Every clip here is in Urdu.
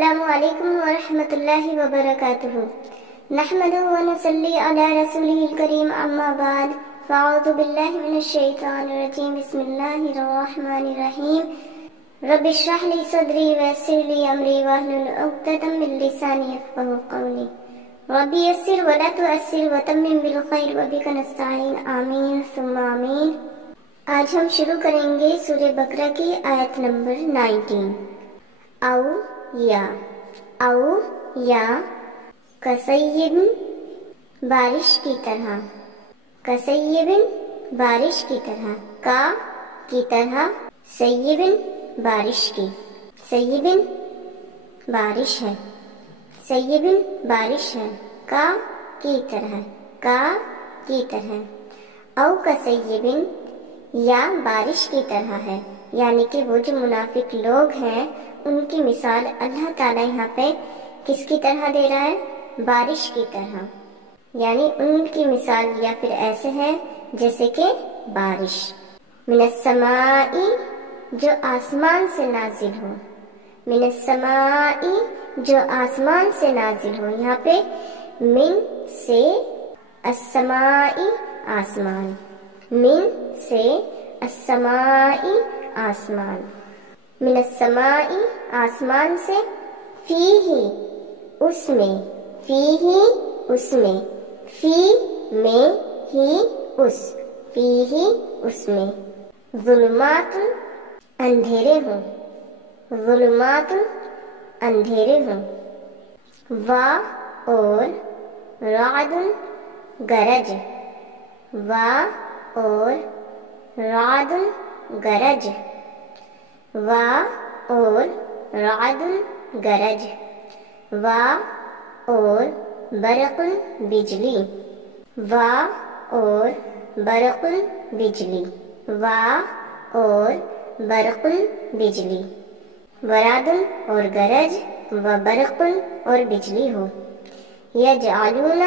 السلام علیکم ورحمۃ اللہ وبرکاتہ نحمده ونصلی علی رسوله الکریم اما بعد فاعوذ باللہ من الشیطان الرجیم بسم اللہ الرحمن الرحیم رب اشرح لی صدری ویسر لی امری واحلل عقدۃ من لسانی یفقهوا قولی رب یسر ولا تعسر وتمم بالخیر وبک نستعین آمین ثم آمین۔ آج ہم شروع کریں گے سورہ بقرہ کی آیت نمبر 19۔ او یا کسیب بارش کی طرح، کسیب بارش کی طرح، کا کی طرح، سیب بارش کی، سیب بارش ہے، سیب بارش ہے، کا کی طرح، کا کی طرح، او کسیب یا بارش کی طرح ہے، یعنی کہ وہ جو منافق لوگ ہیں ان کی مثال اللہ تعالیٰ یہاں پہ کس کی طرح دے رہا ہے؟ بارش کی طرح، یعنی ان کی مثال یا پھر ایسے ہے جیسے کہ بارش، من السماء جو آسمان سے نازل ہو، من السماء جو آسمان سے نازل ہو، یہاں پہ من سے السماء آسمان، من سے السماء آسمان، من السماء آسمان سے، فیہ اس میں، فیہ اس میں، فی میں ہی اس، فیہ اس میں، ظلمات اندھیرے ہوں، ظلمات اندھیرے ہوں، وا اور رعد گرج، وا اور رعد گرج، وا اور رعد گرج، وا اور برق بجلی، وا اور برق بجلی، وا اور برق بجلی، ورعد اور گرج و برق اور بجلی ہو، یجعلون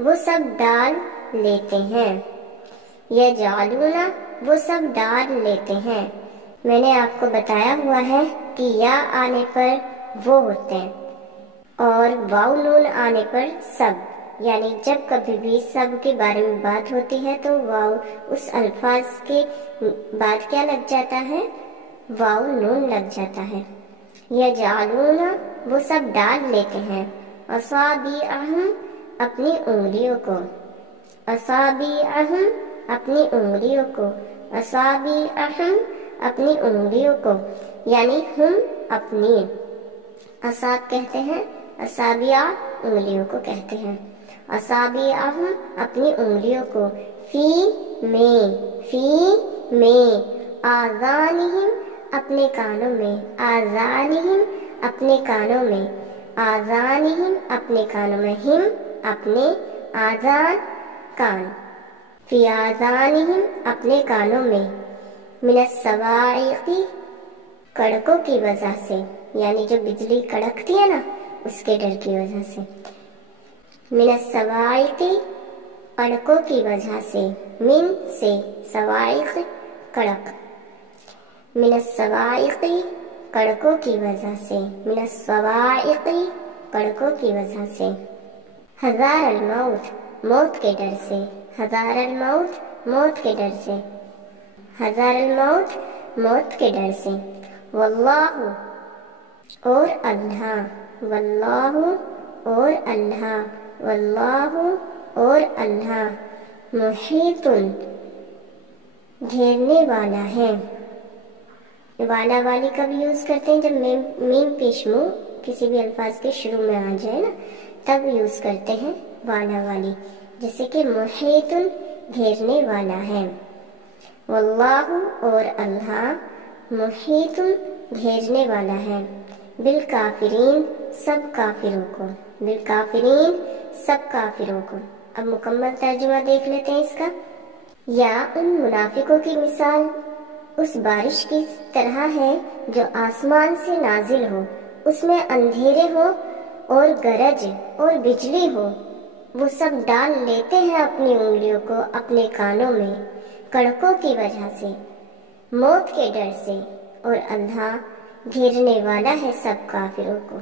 وہ سب ڈال لیتے ہیں، یجعلون وہ سب ڈال لیتے ہیں، میں نے آپ کو بتایا ہوا ہے کہ یا آنے پر وہ ہوتے ہیں اور واو نون آنے پر سب، یعنی جب کبھی بھی سب کے بارے میں بات ہوتی ہے تو واو اس الفاظ کے بعد کیا لگ جاتا ہے؟ واو نون لگ جاتا ہے۔ یجعلون وہ سب ڈال لیتے ہیں، اصابعہم اپنی انگلیوں کو، اصابعہم اپنی انگلیوں کو، اصابعہم اپنی انگلیوں کو، یعنی ہم اپنی، اصاب کہتے ہیں، اصابع انگلیوں کو کہتے ہیں، اصابعہم اپنی انگلیوں کو، فی میں، فی میں، آذانہم اپنے کانوں میں، آذانہم اپنے کانوں میں، آذانہم اپنے کانوں میں، ہم اپنے، آذان کان، فی آذانہم اپنے کانوں میں، من الصواعق کڑکوں کی وجہ سے، یعنی جو بجلی کڑکتی ہے نا اس کے ڈر کی وجہ سے، من الصواعق کڑکوں کی وجہ سے، من سے صواعق کڑک، من الصواعق کڑکوں کی وجہ سے، من الصواعق کڑکوں کی وجہ سے، حذار الموت موت کے ڈر سے، حذار الموت موت کے ڈر سے، حذار الموت موت کے ڈر سے، واللہ اور اللہ، واللہ اور اللہ، واللہ اور اللہ، محیط گھیرنے والا ہے، والا والی کب یوز کرتے ہیں؟ جب میم پیش منہ کسی بھی الفاظ کے شروع میں آ جائے نا تب یوز کرتے ہیں والا والی، جیسے کہ محیط گھیرنے والا ہے، واللہ اور اللہ محیط گھیرنے والا ہے، بالکافرین سب کافروں کو، بالکافرین سب کافروں کو۔ اب مکمل ترجمہ دیکھ لیتے ہیں اس کا۔ یا ان منافقوں کی مثال اس بارش کی طرح ہے جو آسمان سے نازل ہو، اس میں اندھیرے ہو اور گرج اور بجلی ہو، وہ سب ڈال لیتے ہیں اپنی انگلیوں کو اپنے کانوں میں کڑکوں کی وجہ سے، موت کے ڈر سے، اور اللہ گھیرنے والا ہے سب کافروں کو۔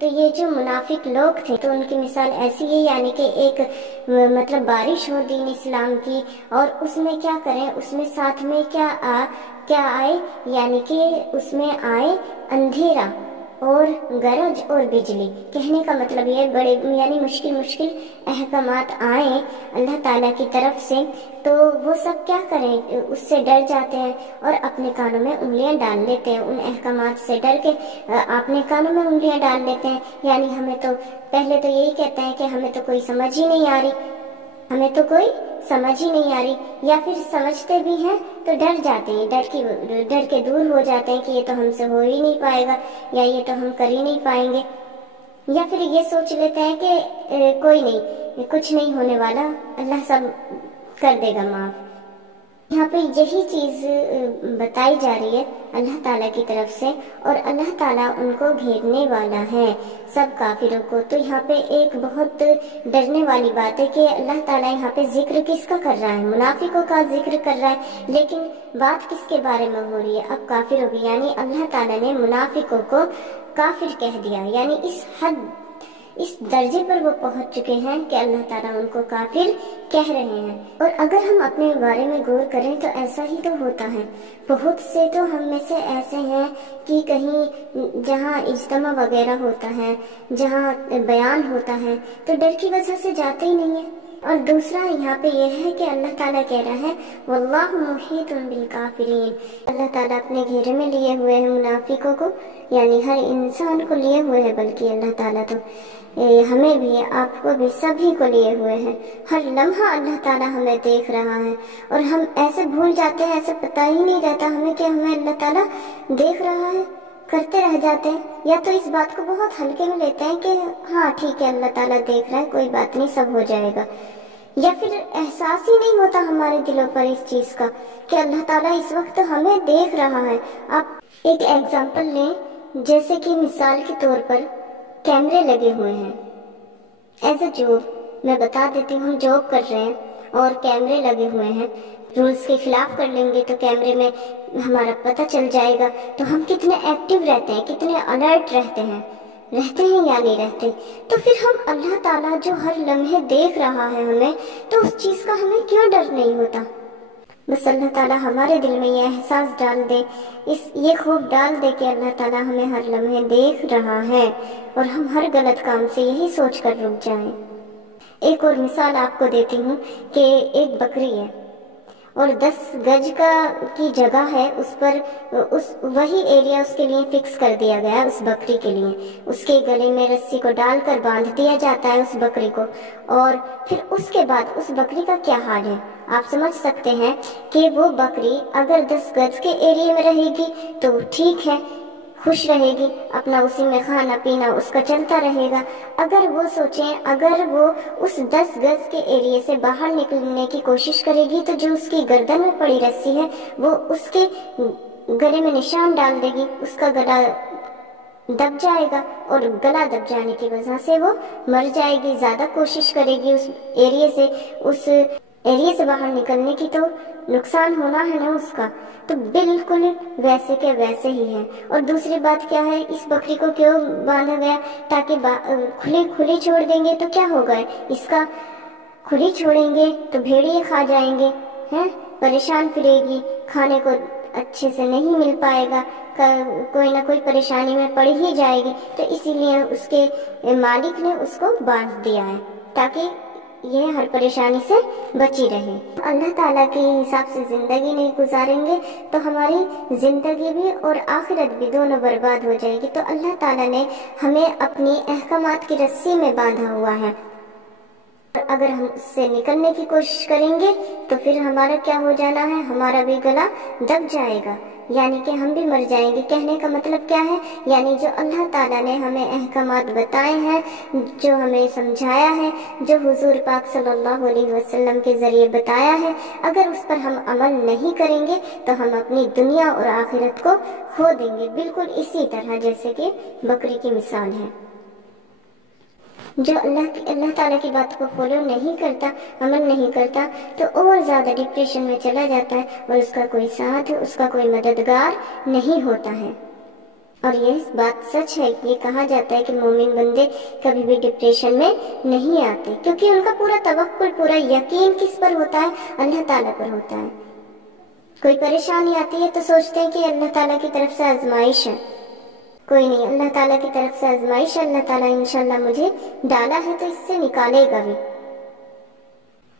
تو یہ جو منافق لوگ تھے تو ان کی مثال ایسی ہے، یعنی کہ ایک مطلب بارش ہو دین اسلام کی، اور اس میں کیا کریں، اس میں ساتھ میں کیا آئے، یعنی کہ اس میں آئے اندھیرا اور گرج اور بجلی۔ کہنے کا مطلب یہ بڑے یعنی مشکل احکامات آئیں اللہ تعالیٰ کی طرف سے، تو وہ سب کیا کریں، اس سے ڈر جاتے ہیں اور اپنے کانوں میں انگلیاں ڈال لیتے ہیں۔ ان احکامات سے ڈر کے اپنے کانوں میں انگلیاں ڈال لیتے ہیں، یعنی ہمیں تو پہلے تو یہی کہتے ہیں کہ ہمیں تو کوئی سمجھ ہی نہیں آ رہی، ہمیں تو کوئی سمجھ ہی نہیں آ رہی، یا پھر سمجھتے بھی ہیں تو ڈر جاتے ہیں، ڈر کے دور ہو جاتے ہیں کہ یہ تو ہم سے ہو ہی نہیں پائے گا، یا یہ تو ہم کر ہی نہیں پائیں گے، یا پھر یہ سوچ لیتے ہیں کہ کوئی نہیں، کچھ نہیں ہونے والا، اللہ سب کر دے گا معاف۔ یہاں پہ یہی چیز بتائی جا رہی ہے اللہ تعالیٰ کی طرف سے، اور اللہ تعالیٰ ان کو گھیرنے والا ہے سب کافروں کو۔ تو یہاں پہ ایک بہت ڈرنے والی بات ہے کہ اللہ تعالیٰ یہاں پہ ذکر کس کا کر رہا ہے، منافقوں کا ذکر کر رہا ہے، لیکن بات کس کے بارے میں ہو رہی ہے، اب کافروں کی، یعنی اللہ تعالیٰ نے منافقوں کو کافر کہہ دیا، یعنی اس درجے پر وہ پہنچ چکے ہیں کہ اللہ تعالیٰ ان کو کافر کہہ رہے ہیں۔ اور اگر ہم اپنے بارے میں غور کریں تو ایسا ہی تو ہوتا ہے، بہت سے تو ہم میں سے ایسے ہیں کہ کہیں جہاں اجتماع وغیرہ ہوتا ہے، جہاں بیان ہوتا ہے تو ڈر کی وجہ سے جاتے ہی نہیں ہیں۔ اور دوسرا یہاں پہ یہ ہے کہ اللہ تعالیٰ کہہ رہا ہے واللہ محیط بالکافرین، اللہ تعالیٰ اپنے گھیرے میں لیے ہوئے ہیں منافقوں کو، یعنی ہر انسان کو لیے ہوئے ہیں، بلکہ اللہ تعالیٰ تو ہمیں بھی، آپ کو بھی، سبھی کو لیے ہوئے ہیں۔ ہر لمحہ اللہ تعالیٰ ہمیں دیکھ رہا ہے، اور ہم ایسے بھول جاتے ہیں، ایسے پتہ ہی نہیں رہتا ہمیں کہ ہمیں اللہ تعالیٰ دیکھ رہا ہے، کرتے رہ جاتے ہیں، یا تو اس بات کو بہت ہلکے میں لیتے ہیں کہ ہاں ٹھیک ہے اللہ تعالیٰ دیکھ رہا ہے، کوئی بات نہیں، سب ہو جائے گا، یا پھر احساس ہی نہیں ہوتا ہمارے دلوں پر اس چیز کا کہ اللہ تعالیٰ اس وقت ہمیں دیکھ رہا ہے۔ آپ ایک ایگزامپل لیں، جیسے کہ مثال کے طور پر کیمرے لگے ہوئے ہیں، ایز اے جاب میں بتا دیتی ہوں، جاب کر رہے ہیں اور کیمرے لگے ہوئے ہیں، رولز کے خلاف کر لیں گے تو کیمرے میں ہمارا پتہ چل جائے گا، تو ہم کتنے ایکٹیو رہتے ہیں، کتنے الرٹ رہتے ہیں یا نہیں رہتے۔ تو پھر ہم اللہ تعالیٰ جو ہر لمحے دیکھ رہا ہے ہمیں، تو اس چیز کا ہمیں کیوں ڈر نہیں ہوتا؟ بس اللہ تعالیٰ ہمارے دل میں یہ احساس ڈال دے، یہ خوف ڈال دے کہ اللہ تعالیٰ ہمیں ہر لمحے دیکھ رہا ہے، اور ہم ہر غلط کام سے یہی سوچ کر رک جائیں۔ ایک اور مثال آپ کو دیتی ہوں کہ ایک بکری ہے اور 10 گج کی جگہ ہے، اس پر وہی ایریا اس کے لیے فکس کر دیا گیا ہے اس بکری کے لیے، اس کے گلے میں رسی کو ڈال کر باندھ دیا جاتا ہے اس بکری کو، اور پھر اس کے بعد اس بکری کا کیا حال ہے آپ سمجھ سکتے ہیں کہ وہ بکری اگر 10 گز کے ایریا میں رہے گی تو ٹھیک ہے، خوش رہے گی، اپنا اسی میں کھانا پینا اس کا چلتا رہے گا۔ اگر وہ سوچیں، اگر وہ اس 10 گز کے ایریا سے باہر نکلنے کی کوشش کرے گی تو جو اس کی گردن میں پڑی رسی ہے وہ اس کے گلے میں نشان ڈال دے گی، اس کا گلا دب جائے گا، اور گلا دب جانے کی وجہ سے وہ مر جائے گی۔ زیادہ کوشش کرے گی اس ایریا سے باہر نکلنے کی تو نقصان ہونا ہے نا اس کا۔ تو بالکل ویسے کے ویسے ہی ہے۔ اور دوسری بات کیا ہے، اس بکری کو کیوں باندھا گیا؟ تاکہ کھلی چھوڑ دیں گے تو کیا ہوگا، اس کا کھلی چھوڑیں گے تو بھیڑیے کھا جائیں گے، پریشان پھرے گی، کھانے کو اچھے سے نہیں مل پائے گا، کوئی نہ کوئی پریشانی میں پڑ ہی جائے گی، تو اسی لیے اس کے مالک نے اس کو باندھ دیا ہے تاکہ یہ ہر پریشانی سے بچی رہے۔ اللہ تعالیٰ کے حساب سے زندگی نہیں گزاریں گے تو ہماری زندگی بھی اور آخرت بھی دونوں برباد ہو جائے گی۔ تو اللہ تعالیٰ نے ہمیں اپنی احکامات کی رسی میں باندھا ہوا ہے، اگر ہم اس سے نکلنے کی کوشش کریں گے تو پھر ہمارا کیا ہو جانا ہے، ہمارا بھی گلا دب جائے گا، یعنی کہ ہم بھی مر جائیں گے۔ کہنے کا مطلب کیا ہے، یعنی جو اللہ تعالیٰ نے ہمیں احکامات بتائے ہیں، جو ہمیں سمجھایا ہے، جو حضور پاک صلی اللہ علیہ وسلم کے ذریعے بتایا ہے، اگر اس پر ہم عمل نہیں کریں گے تو ہم اپنی دنیا اور آخرت کو کھو دیں گے، بالکل اسی طرح جیسے کہ بکری کی مثال ہے۔ جو اللہ تعالیٰ کی بات کو فالو نہیں کرتا، عمل نہیں کرتا، تو اور زیادہ ڈپریشن میں چلا جاتا ہے، اور اس کا کوئی ساتھ، اس کا کوئی مددگار نہیں ہوتا ہے۔ اور یہ بات سچ ہے، یہ کہا جاتا ہے کہ مومن بندے کبھی بھی ڈپریشن میں نہیں آتے، کیونکہ ان کا پورا توکل، پورا یقین کس پر ہوتا ہے؟ اللہ تعالیٰ پر ہوتا ہے۔ کوئی پریشانی آتی ہے تو سوچتے ہیں کہ اللہ تعالیٰ کی طرف سے آزمائش ہے، کوئی نہیں، اللہ تعالیٰ کی طرف سے آزمائش ہے، اللہ تعالیٰ انشاءاللہ مجھے ڈالا ہے تو اس سے نکالے گا بھی۔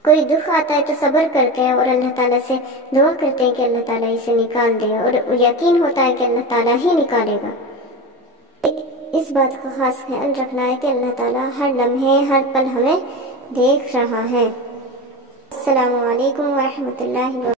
کوئی دکھ آتا ہے تو صبر کرتے ہیں اور اللہ تعالیٰ سے دعا کرتے ہیں کہ اللہ تعالیٰ اسے نکال دے، اور یقین ہوتا ہے کہ اللہ تعالیٰ ہی نکالے گا۔ اس بات کا خاص خیال رکھنا ہے کہ اللہ تعالیٰ ہر لمحے ہر پل ہمیں دیکھ رہا ہے۔ السلام علیکم ورحمۃ اللہ وبرکاتہ۔